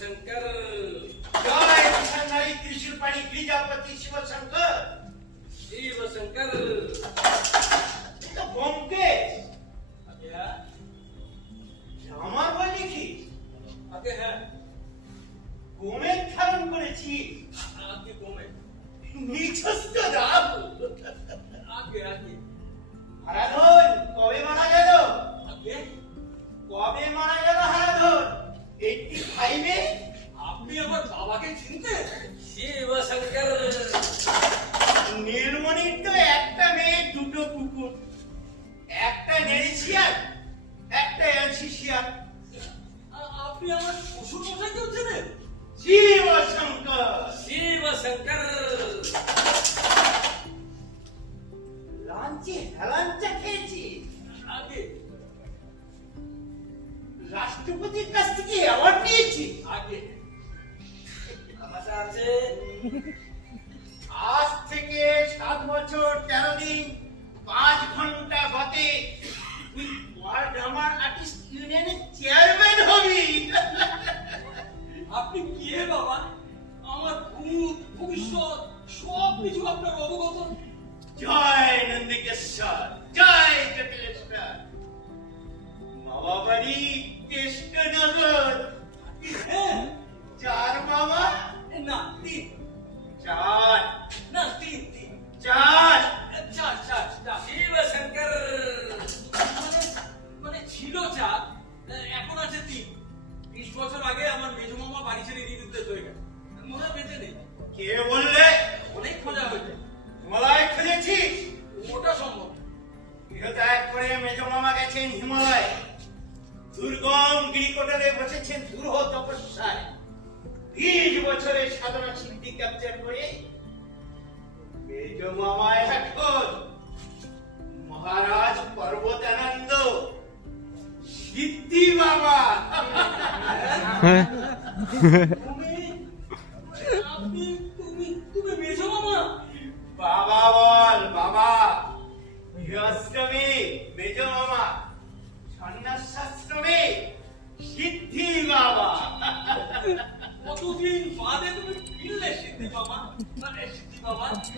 शिवशंकर जय किशोरपाणी बीजापती Shivshankar. Shivshankar. Siva Shankar, Siva Shankar. আপনি কে বাবা? আমার ভূত ভবিষ্যৎ সব আপনার অবগত। জয় নন্দিকেশ্বর জয় জটিলেশ্বর হ্যাঁ। বাবা বাড়ি চার বাবা? না চার কে বললে অনেক খোঁজা হইতে হিমালয় খুঁজেছিস? ওটা সম্ভব গৃহত্যাগ করে মেজ মামা গেছেন হিমালয়। দুর্গম গিরিকোটরে বসেছেন দুরহ তপস্যায়। তিরিশ বছরের সাধনা সিদ্ধি ক্যাপচার করে মেজ মামা এখন মহারাজ পর্বতানন্দ। সিদ্ধি বাবা। হ্যাঁ।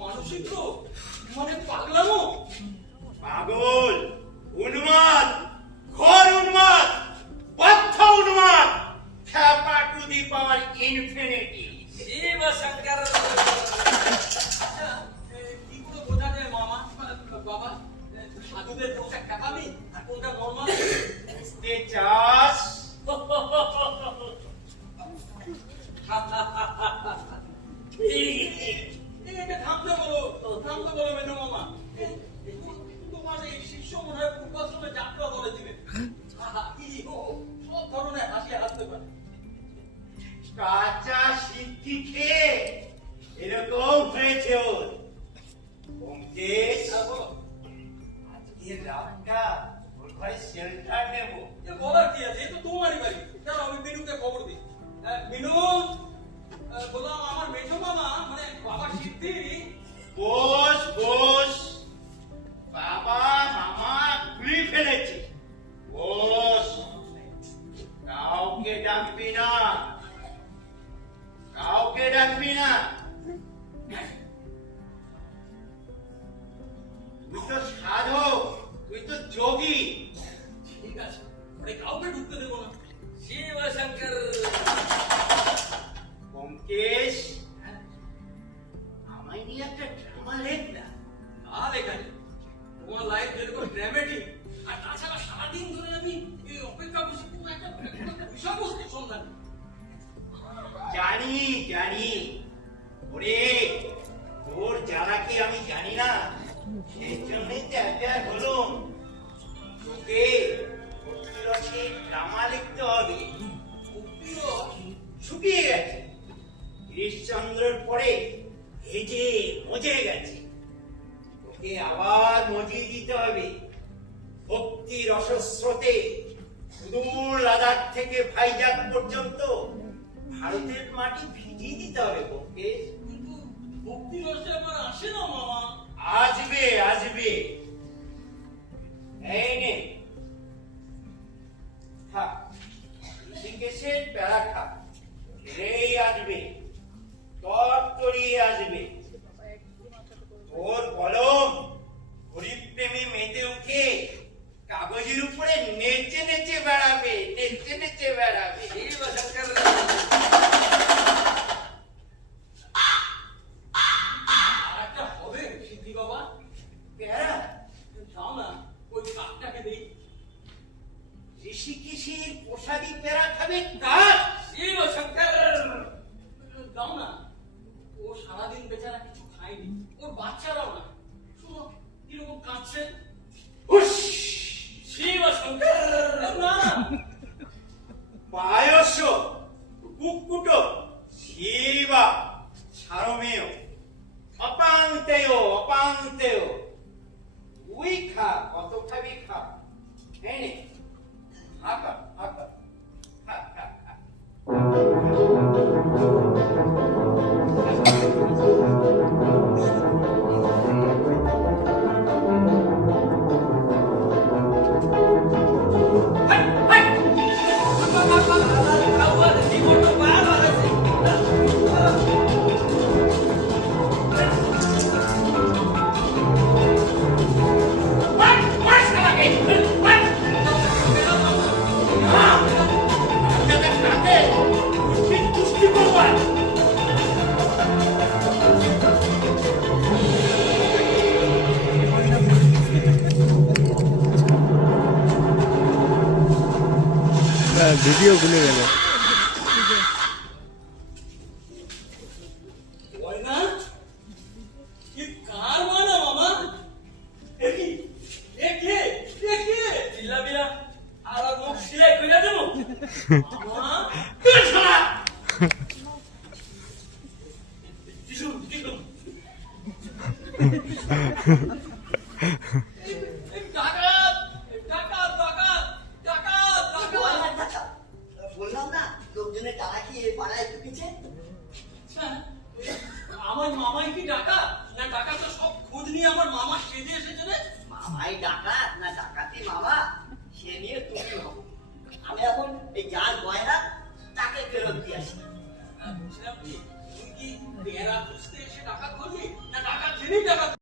মানসিক রোগ? মানে পাগলামো? পাগল উন্মাদ ঘর উন্মাদ পথ উন্মাদ। খ্যাপা টু দি পাওয়ার ইনফিনিটি এই বা হ্যাঁ, মিনু বললাম আমার মেজো মামা মানে বাবা সিদ্ধি। বস বস। বাবা, মামা খুলি ফেলেছে। বস, কাউকে ডাকবি না। কাউকে ডাকবি না। তুই তো সাধক, তুই তো যোগী। জানি। ওরে, তোর জ্বালা কি আমি জানি না, সেই জন্যই তো একবার বলুন। তোকে ভক্তিরসে ড্রামা লিখতে হবে। শুকিয়ে গেছে। পরে মজে গেছে। ওকে আবার মজিয়ে দিতে হবে। ভক্তি রসস্রোতে সুদূর লাদাখ থেকে ভাইজাগ পর্যন্ত ভারতের মাটি ভিজিয়ে দিতে হবে ওকে কিন্তু ভক্তিরসে আমার আসে না মামা। আসবে আসবে। এই নে। খা। প্যারা খা। খেলেই আসবে। তরতরি আসবে। তোর কলম হরিপ্রেমে মেতে উঠে কাগজের উপরে নেচে নেচে বেড়াবে নেচে নেচে বেড়াবে। কুকুট শিবা সারমেয় অপান্তেয় অপান্তেয় তুই খা কত খাবি খা এই নে হাকা হাকা খা ভিডিও খুলে গেল। না কি কার মানা মামা দেখি দেখে দেখে চিল্লাবি না আর ওর মুখ সিলাই করে দেবো মামা তুই শালা কিছু কিছু ডাকাত ডাকাত ডাকাত ডাকাত ডাকাত বললাম না লোকজনের টাকা কি এই পাড়ায় ঢুকেছে আচ্ছা, আমার মামাই কি ডাকা? না ডাকা তো সব খোঁজ নিয়ে আমার মামা সেজে এসেছে রে। মামাই ডাকা না ডাকাতি মামা সে নিয়ে তুমি হব আমি এখন এই যার গয়না তাকে ফেরত দিয়ে আসি। বুঝলাম কি তুই কি বেড়া বুঝতে এসে ডাকা করবি না ডাকা জেনেই ডাকাত